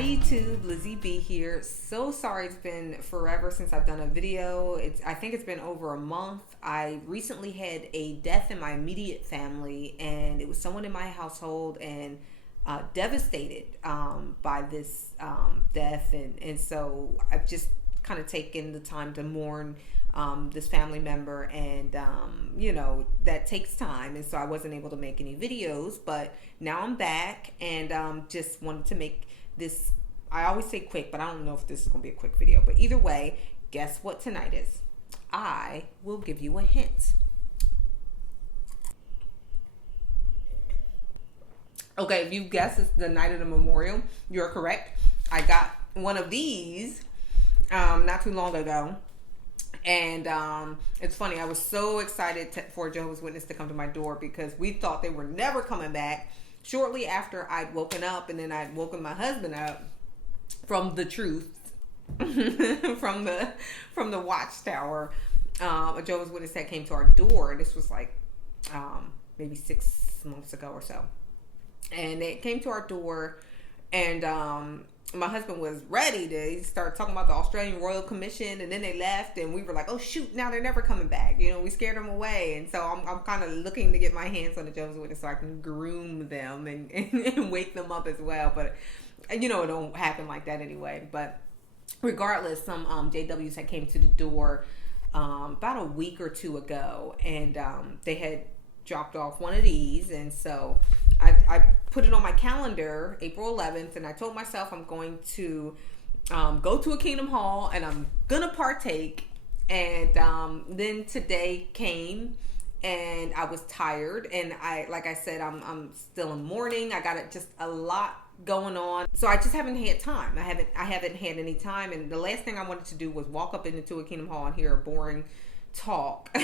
Hi YouTube, Lizzie B here. So sorry it's been forever since I've done a video. I think it's been over a month. I recently had a death in my immediate family, and it was someone in my household, and devastated by this death, and so I've just kind of taken the time to mourn this family member, and that takes time, and so I wasn't able to make any videos, but now I'm back, and just wanted to make this, I always say quick, but I don't know if this is gonna be a quick video, but either way, guess what tonight is? I will give you a hint. Okay, if you guess it's the night of the memorial, you're correct. I got one of these not too long ago. And it's funny, I was so excited for Jehovah's Witness to come to my door because we thought they were never coming back. Shortly after I'd woken up, and then I'd woken my husband up from the truth, from the watchtower, a Jehovah's Witness that came to our door. This was like maybe 6 months ago or so. And they came to our door, and my husband was ready to start talking about the Australian Royal Commission, and then they left, and we were like, oh shoot, now they're never coming back. We scared them away. And so I'm kind of looking to get my hands on the Jehovah's Witness so I can groom them and wake them up as well. But it don't happen like that anyway. But regardless, some JWs had came to the door about a week or two ago, and they had dropped off one of these, and so I put it on my calendar, April 11th, and I told myself I'm going to go to a Kingdom Hall, and I'm gonna partake. And then today came, and I was tired, and like I said, I'm still in mourning. I got just a lot going on, so I just haven't had time. I haven't had any time, and the last thing I wanted to do was walk up into a Kingdom Hall and hear a boring talk.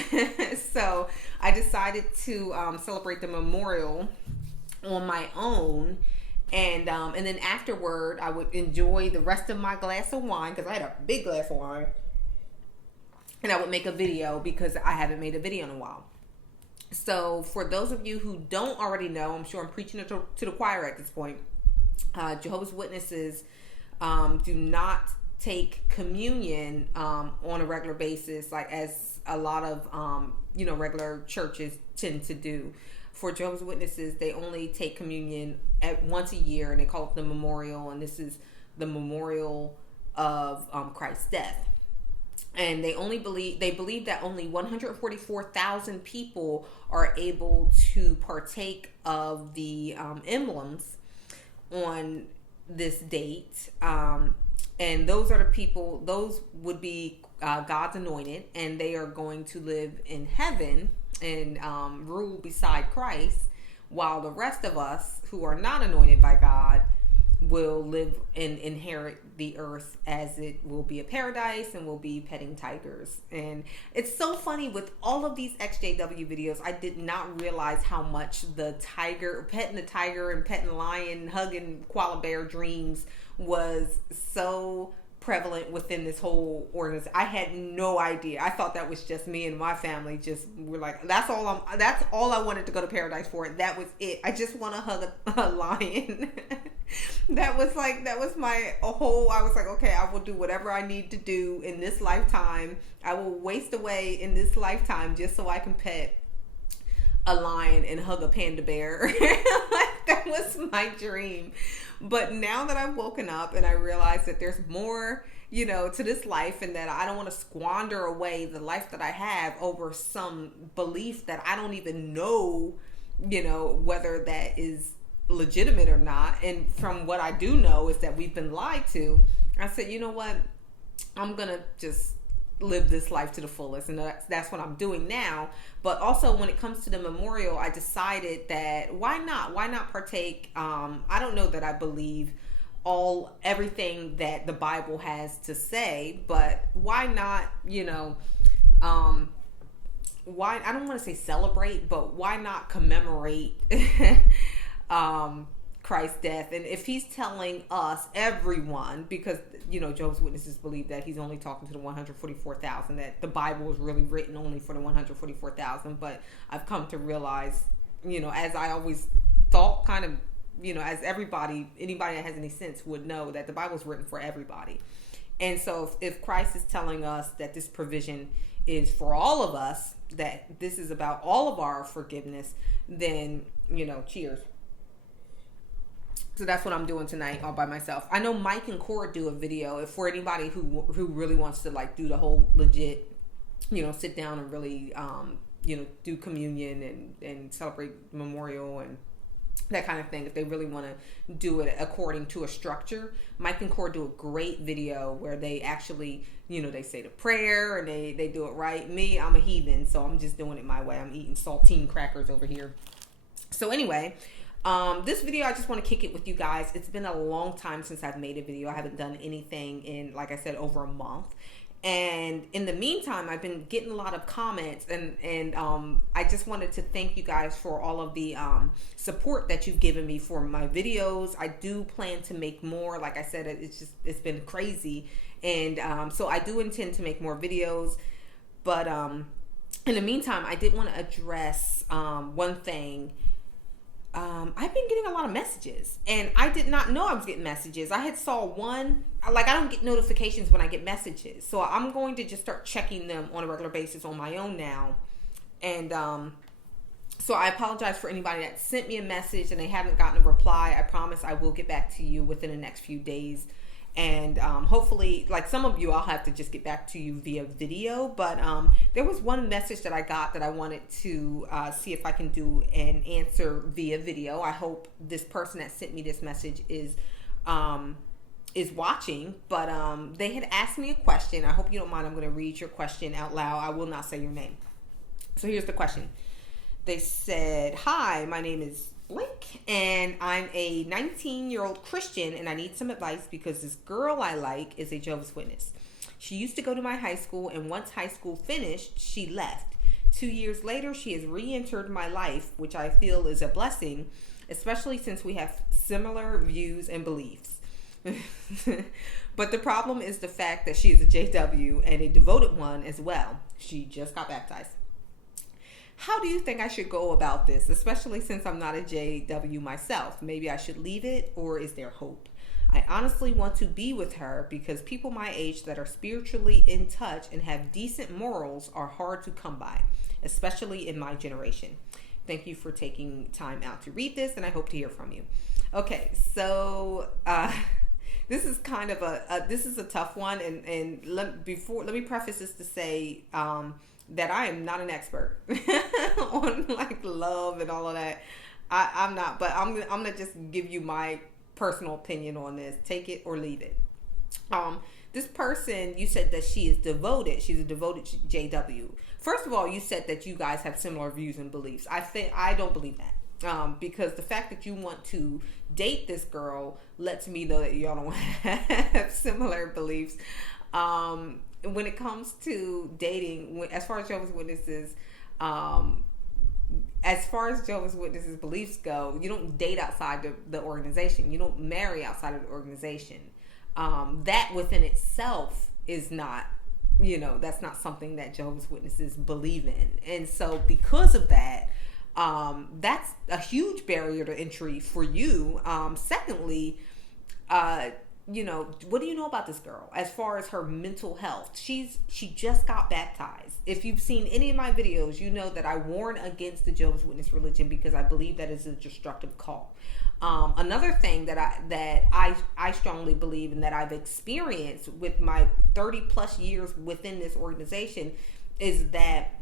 So I decided to celebrate the memorial on my own, and then afterward I would enjoy the rest of my glass of wine, because I had a big glass of wine, and I would make a video because I haven't made a video in a while. So for those of you who don't already know, I'm sure I'm preaching to the choir at this point. Jehovah's Witnesses do not take communion on a regular basis, like as a lot of regular churches tend to do. For Jehovah's Witnesses, they only take communion once a year, and they call it the memorial, and this is the memorial of Christ's death. And they believe that only 144,000 people are able to partake of the emblems on this date. And those are the people, those would be God's anointed, and they are going to live in heaven and rule beside Christ, while the rest of us who are not anointed by God will live and inherit the earth, as it will be a paradise, and will be petting tigers. And it's so funny, with all of these XJW videos, I did not realize how much the petting the tiger and petting the lion, hugging koala bear dreams was so prevalent within this whole organization. I had no idea. I thought that was just me and my family. Just we're like, that's all I wanted to go to paradise for. That was it. I just want to hug a lion. That was my whole. I was like, okay, I will do whatever I need to do in this lifetime. I will waste away in this lifetime just so I can pet a lion and hug a panda bear. Like, that was my dream. But now that I've woken up and I realize that there's more, to this life, and that I don't want to squander away the life that I have over some belief that I don't even know, whether that is legitimate or not. And from what I do know is that we've been lied to. I said, you know what? I'm going to just live this life to the fullest, and that's what I'm doing now. But also, when it comes to the memorial, I decided that why not partake. I don't know that I believe everything that the Bible has to say, but why not, why, I don't want to say celebrate, but why not commemorate Christ's death? And if he's telling us, everyone, because Jehovah's Witnesses believe that he's only talking to the 144,000, that the Bible is really written only for the 144,000. But I've come to realize, as I always thought, kind of as anybody that has any sense would know that the Bible's written for everybody. And so if Christ is telling us that this provision is for all of us, that this is about all of our forgiveness, then, cheers. So that's what I'm doing tonight all by myself. I know Mike and Cora do a video for anybody who really wants to like do the whole legit, sit down and really, do communion and celebrate memorial and that kind of thing. If they really want to do it according to a structure, Mike and Cora do a great video where they actually, they say the prayer and they do it right. Me, I'm a heathen, so I'm just doing it my way. I'm eating saltine crackers over here. So anyway, this video, I just want to kick it with you guys. It's been a long time since I've made a video. I haven't done anything in, like I said, over a month. And in the meantime, I've been getting a lot of comments, and I just wanted to thank you guys for all of the support that you've given me for my videos. I do plan to make more. Like I said, it's been crazy, and so I do intend to make more videos. But in the meantime, I did want to address one thing. I've been getting a lot of messages, and I did not know I was getting messages. I had saw one, I don't get notifications when I get messages, so I'm going to just start checking them on a regular basis on my own now. And so I apologize for anybody that sent me a message and they haven't gotten a reply. I promise I will get back to you within the next few days. And hopefully, like some of you, I'll have to just get back to you via video. But there was one message that I got that I wanted to see if I can do an answer via video. I hope this person that sent me this message is watching. But they had asked me a question. I hope you don't mind. I'm going to read your question out loud. I will not say your name. So here's the question. They said, "Hi, my name is Blink, and I'm a 19-year-old Christian, and I need some advice because this girl I like is a Jehovah's Witness. She used to go to my high school, and once high school finished, she left. 2 years later, she has re-entered my life, which I feel is a blessing, especially since we have similar views and beliefs. But the problem is the fact that she is a JW and a devoted one as well. She just got baptized. How do you think I should go about this, especially since I'm not a JW myself? Maybe I should leave it, or is there hope? I honestly want to be with her because people my age that are spiritually in touch and have decent morals are hard to come by, especially in my generation. Thank you for taking time out to read this, and I hope to hear from you." Okay, so this is kind of this is a tough one, and let me preface this to say that I am not an expert on like love and all of that. I'm not, but I'm gonna just give you my personal opinion on this. Take it or leave it. This person, you said that she is devoted. She's a devoted JW. First of all, you said that you guys have similar views and beliefs. I don't believe that. Because the fact that you want to date this girl lets me know that y'all don't have similar beliefs. When it comes to dating, as far as Jehovah's Witnesses, beliefs go, you don't date outside the organization. You don't marry outside of the organization. That within itself is not, that's not something that Jehovah's Witnesses believe in. And so because of that, that's a huge barrier to entry for you. Secondly, what do you know about this girl as far as her mental health? She just got baptized. If you've seen any of my videos, you know that I warn against the Jehovah's Witness religion because I believe that is a destructive cult. Another thing that I strongly believe and that I've experienced with my 30 plus years within this organization is that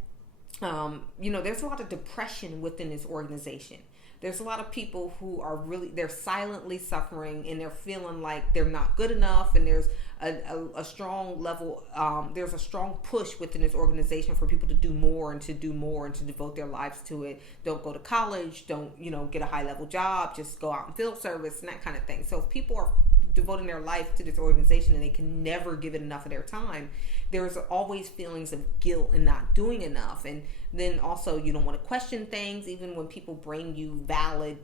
there's a lot of depression within this organization. There's a lot of people who are they're silently suffering and they're feeling like they're not good enough, and there's a strong level, there's a strong push within this organization for people to do more and to devote their lives to it. Don't go to college, don't, get a high level job, just go out and field service and that kind of thing. So if people are devoting their life to this organization and they can never give it enough of their time, there's always feelings of guilt and not doing enough. And then also you don't want to question things even when people bring you valid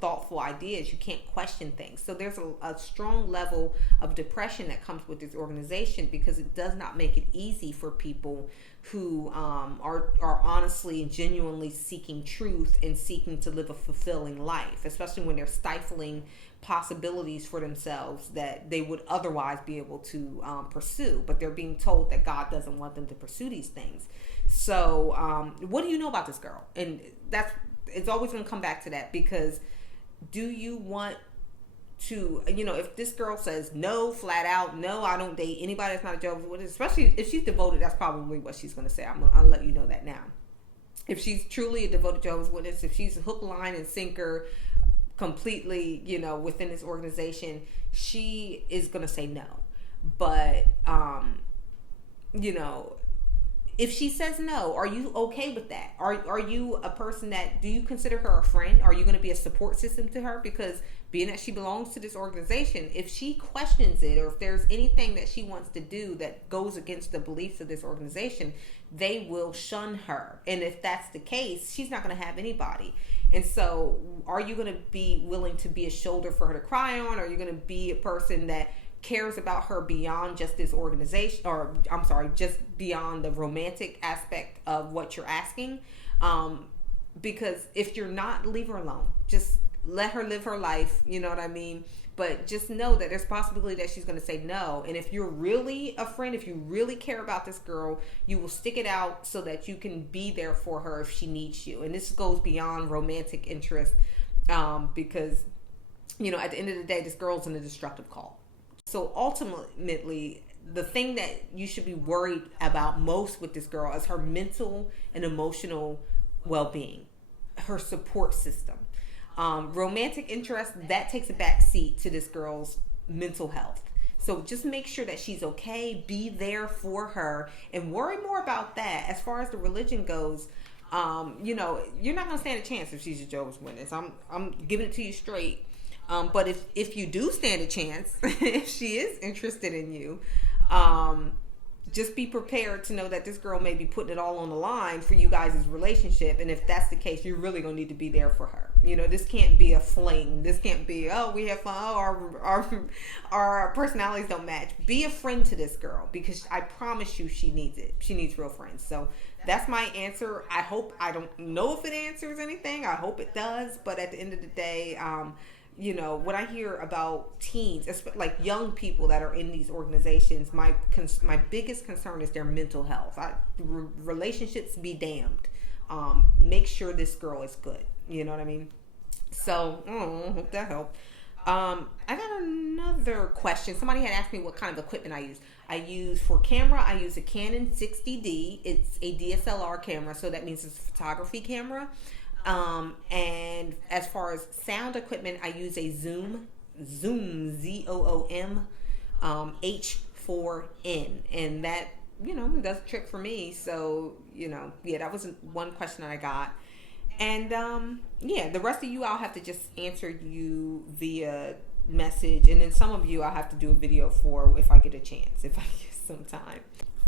thoughtful ideas. You can't question things. So there's a strong level of depression that comes with this organization, because it does not make it easy for people who are honestly and genuinely seeking truth and seeking to live a fulfilling life, especially when they're stifling possibilities for themselves that they would otherwise be able to pursue, but they're being told that God doesn't want them to pursue these things. So what do you know about this girl? And it's always going to come back to that, because do you want to, if this girl says no, flat out, no, I don't date anybody that's not a Jehovah's Witness, especially if she's devoted, that's probably what she's going to say. I'll let you know that now. If she's truly a devoted Jehovah's Witness, if she's hook, line, and sinker, completely, within this organization, she is going to say no. But, if she says no, are you okay with that? Are you a person do you consider her a friend? Are you going to be a support system to her? Because being that she belongs to this organization, if she questions it, or if there's anything that she wants to do that goes against the beliefs of this organization, they will shun her. And if that's the case, she's not going to have anybody. And so are you going to be willing to be a shoulder for her to cry on? Are you going to be a person that cares about her beyond just this organization, or just beyond the romantic aspect of what you're asking? Because if you're not, leave her alone. Just let her live her life, you know what I mean? But just know that there's a possibility that she's going to say no. And if you're really a friend, if you really care about this girl, you will stick it out so that you can be there for her if she needs you. And this goes beyond romantic interest, because, at the end of the day, this girl's in a destructive call. So ultimately, the thing that you should be worried about most with this girl is her mental and emotional well-being, her support system. Romantic interest, that takes a back seat to this girl's mental health. So just make sure that she's okay, be there for her, and worry more about that. As far as the religion goes, you're not going to stand a chance if she's a Jehovah's Witness. I'm giving it to you straight. But if you do stand a chance, if she is interested in you, just be prepared to know that this girl may be putting it all on the line for you guys' relationship. And if that's the case, you're really going to need to be there for her. This can't be a fling. This can't be, we have fun. Our personalities don't match. Be a friend to this girl, because I promise you she needs it. She needs real friends. So that's my answer. I don't know if it answers anything. I hope it does. But at the end of the day, when I hear about teens, like young people that are in these organizations, my biggest concern is their mental health. Relationships be damned. Make sure this girl is good. You know what I mean? So, hope that helped. I got another question. Somebody had asked me what kind of equipment I use. For camera, I use a Canon 60D. It's a DSLR camera, so that means it's a photography camera. And as far as sound equipment, I use a Zoom, ZOOM, H4n, and that, does a trick for me. So, that was one question that I got. And, the rest of you, I'll have to just answer you via message. And then some of you, I'll have to do a video for if I get a chance, if I get some time.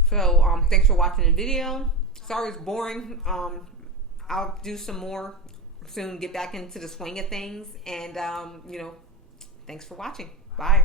So, thanks for watching the video. Sorry it's boring. I'll do some more soon, get back into the swing of things. And, thanks for watching. Bye.